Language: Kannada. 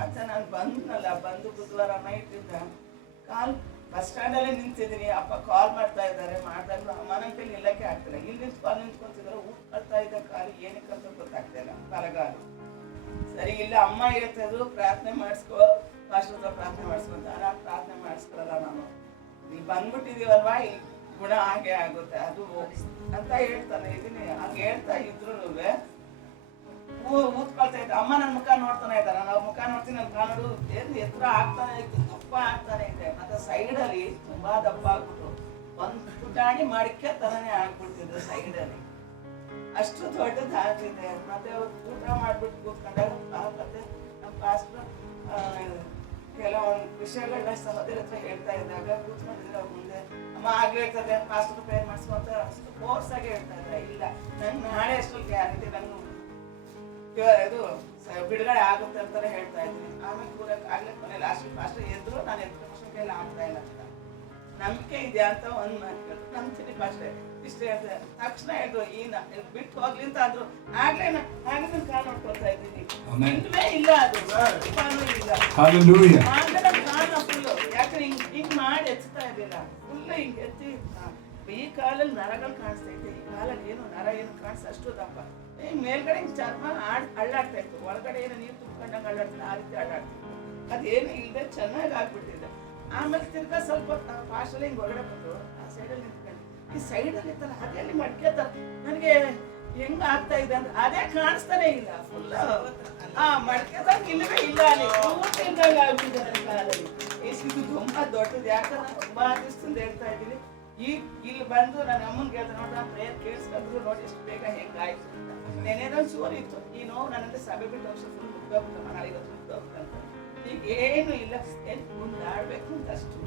ಮತ್ತೆ ನಾನು ಬಂದು ಬುಧವಾರ ನೈಟ್ ಇದ್ದ ಬಸ್ ಸ್ಟ್ಯಾಂಡಲ್ಲೇ ನಿಂತಿದ್ದೀನಿ. ಅಪ್ಪ ಕಾಲ್ ಮಾಡ್ತಾ ಇದ್ದಾರೆ. ಮಾಡಿದಾಗ ಅಮ್ಮನ ಕೈಲಿ ನಿಲ್ಲಕ್ಕೆ ಆಗ್ತಿಲ್ಲ. ಇಲ್ಲಿ ನಿಂತ್ಕೊಂತಿದ್ರೆ ಊಟ ಮಾಡ್ತಾ ಇದ್ದ ಕಾಲು ಏನಕ್ಕಂತ ಗೊತ್ತಾಗ್ತಿಲ್ಲ, ಬಲಗಾಲು. ಸರಿ, ಇಲ್ಲ ಅಮ್ಮ ಹೇಳ್ತಿದ್ರು ಪ್ರಾರ್ಥನೆ ಮಾಡಿಸ್ಕೊ, ಪಾಸ್ಟರ್ ಪ್ರಾರ್ಥನೆ ಮಾಡಿಸ್ಕೊಂತ. ನಾನು ಪ್ರಾರ್ಥನೆ ಮಾಡಿಸ್ಕೊಳಲ್ಲ, ನಾನು ಇಲ್ಲಿ ಬಂದ್ಬಿಟ್ಟಿದೀವಲ್ವಾ, ಈ ಗುಣ ಹಾಗೆ ಆಗುತ್ತೆ ಅದು ಅಂತ ಹೇಳ್ತಾನೆ ಇದೀನಿ. ಹಂಗೆ ಹೇಳ್ತಾ ಇದ್ರು ಊದ್ಕೊಳ್ತಾ ಇದ್ದ. ಅಮ್ಮ ನನ್ನ ಮುಖ ನೋಡ್ತಾನೆ ಇದ್ದಾರೆ. ನಾವು ಮುಖ ನೋಡ್ತೀನಿ, ನನ್ನ ಕಾಲು ಏನು ಎತ್ತರ ಆಗ್ತಾನೆ ಇತ್ತು, ದಪ್ಪ ಆಗ್ತಾನೆ ಇದೆ. ಮತ್ತೆ ಸೈಡಲ್ಲಿ ತುಂಬಾ ದಪ್ಪ ಆಗ್ಬಿಟ್ಟು ಒಂದು ಪುಟಾಣಿ ಮಾಡಿಕೆ ತರನೇ ಆಗ್ಬಿಡ್ತಿದ್ರು ಸೈಡಲ್ಲಿ, ಅಷ್ಟು ದೊಡ್ಡದಾಗ್ತಿದೆ. ಮತ್ತೆ ಊಟ ಮಾಡ್ಬಿಟ್ಟು ಕೂತ್ಕೊಂಡಾಗ ಮತ್ತೆ ನಮ್ಮ ಪಾಸ್ಟರ್ ಕೆಲವೊಂದು ವಿಷಯಗಳನ್ನ ಸಹೋದರ ಹತ್ರ ಹೇಳ್ತಾ ಇದ್ದಾಗ ಕೂತ್ಕೊಂಡಿದ್ರೆ ಅವ್ರ ಮುಂದೆ ಅಮ್ಮ ಆಗ್ಲೇ ಹೇಳ್ತದೆ ಪಾಸ್ಟರ್ ಪ್ರೇಯರ್ ಮಾಡಿಸ್ಕೊಂತ ಅಷ್ಟು ಫೋರ್ಸ್ ಆಗಿ ಹೇಳ್ತಾ ಇದ್ರೆ, ಇಲ್ಲ ನಂಗೆ ನಾಳೆ ಅಷ್ಟು ಗ್ಯಾರಂಟಿ ನಂಗೆ ಇದು ಬಿಡುಗಡೆ ಆಗುತ್ತೆ ಅಂತಾನೆ ಹೇಳ್ತಾ ಇದ್ದೀನಿ. ಆಮೇಲೆ ಕೂಡ ಆಗ್ಲೇ ಕೊನೆ ಲಾಸ್ಟ್ ಪಾಸ್ಟರ್ ಎದ್ರು, ನಾನು ಎದ್ದು ಕೈಯಲ್ಲಿ ಆಗ್ತಾ ಇಲ್ಲ ಅಂತ ನಂಬಿಕೆ ಇದೆ ಅಂತ ಒಂದು ಮಾತು ಕೇಳಿ ನಂಬ್ತೀನಿ ಪಾಸ್ಟರ್ ಇಷ್ಟೇ ಹೇಳ್ತಾರೆ. ತಕ್ಷಣ ಹೇಳಿದ್ರು ಬಿಟ್ಟು ಹೋಗ್ಲಿ ಅಂತ ಅಂದ್ರು. ಆಗ್ಲೇ ನಾನು ಕಾಲು ನೋಡ್ಕೊಳ್ತಾ ಇದ್ದೀನಿ, ಇಲ್ಲವೇ ಇಲ್ಲ, ಅದು ಕಾಲು ಇಲ್ಲ. ಕಾಲು ಫುಲ್ಲು ಯಾಕಂದ್ರೆ ಹಿಂಗ್ ಮಾಡಿ ಎತ್ತಾ ಇದ್ದಿಲ್ಲ, ಫುಲ್ ಹಿಂಗ್ ಎತ್ತಿ ಈ ಕಾಲಲ್ಲಿ ನರಗಳು ಕಾಣಿಸ್ತಾ ಇತ್ತು, ಈ ಕಾಲಲ್ಲಿ ಏನು ನರ ಏನು ಕಾಣಿಸ್ತಾ ಅಷ್ಟು ದಪ್ಪ. ಮೇಲ್ಗಡೆ ಹಿಂಗ್ ಚರ್ಮ ಅಳ್ಳಾಡ್ತಾ ಇತ್ತು, ಒಳಗಡೆ ಏನೋ ನೀರು ತುಂಬ್ಕೊಂಡಂಗೆ ಅಳ್ಳಾಡ್ತಿಲ್ಲ, ಆ ರೀತಿ ಅಳ್ಳಾಡ್ತಿತ್ತು. ಅದೇನು ಇಲ್ಲದೆ ಚೆನ್ನಾಗಿ ಆಗ್ಬಿಟ್ಟಿದೆ. ಆಮೇಲೆ ತಿರ್ಗಾ ಸ್ವಲ್ಪ ಫಾಸ್ಟಲ್ಲಿ ಹಿಂಗೆ ಹೊರಗಡೆ ಬಂದು ಆ ಸೈಡಲ್ಲಿ ನಿಂತ್ಕೊಂಡು ಈ ಸೈಡಲ್ಲಿ ಇತ್ತಲ್ಲ ಅದೇ ಮಡ್ಕೇತಾರೆ. ನನಗೆ ಹೆಂಗ ಆಗ್ತಾ ಇದೆ ಅಂದ್ರೆ ಅದೇ ಕಾಣಿಸ್ತಾನೆ ಇಲ್ಲ, ಫುಲ್ ಮಡ್ಕೆದಾಗ ಇಲ್ಲವೇ ಇಲ್ಲ, ಅಲ್ಲಿ ಇದ್ದಾಗ ಆಗ್ಬಿಟ್ಟಿದೆ ನನ್ನ ಕಾಲಲ್ಲಿ. ಇದು ತುಂಬಾ ದೊಡ್ಡದು, ಯಾಕಂದ್ರೆ ತುಂಬಾ ದಿವಸದಿಂದ ಹೇಳ್ತಾ ಇದ್ದೀನಿ. ಇಲ್ಲಿ ಬಂದು ನನ್ನ ಅಮ್ಮನ್ಗೆ ಹೇಳ್ದೆ, ನೋಡ್ರಿ ನಾನು ಪ್ರೇಯರ್ ಕೇಳಿಸ್ಕೊಂಡ್ರು ನೋಡಿ ಎಷ್ಟು ಬೇಗ ಹೆಂಗಾಯ್ತು ಅಂತ. ನೆನೆದೊಂದು ಚೂರು ಇತ್ತು, ಈ ನೋವು ನನ್ನಲ್ಲಿ ಸಭೆ ಬಿಟ್ಟು ವರ್ಷ ಫುಲ್ ಮುಗ್ದೋಗ್ಬಿಟ್ಟು ನಾಳೆ ಇವತ್ತು ಮುಗ್ದೋಗ್ತಂತ. ಈಗ ಏನು ಇಲ್ಲ, ಮುಂದಾಡ್ಬೇಕು ಅಂತ ಅಷ್ಟು.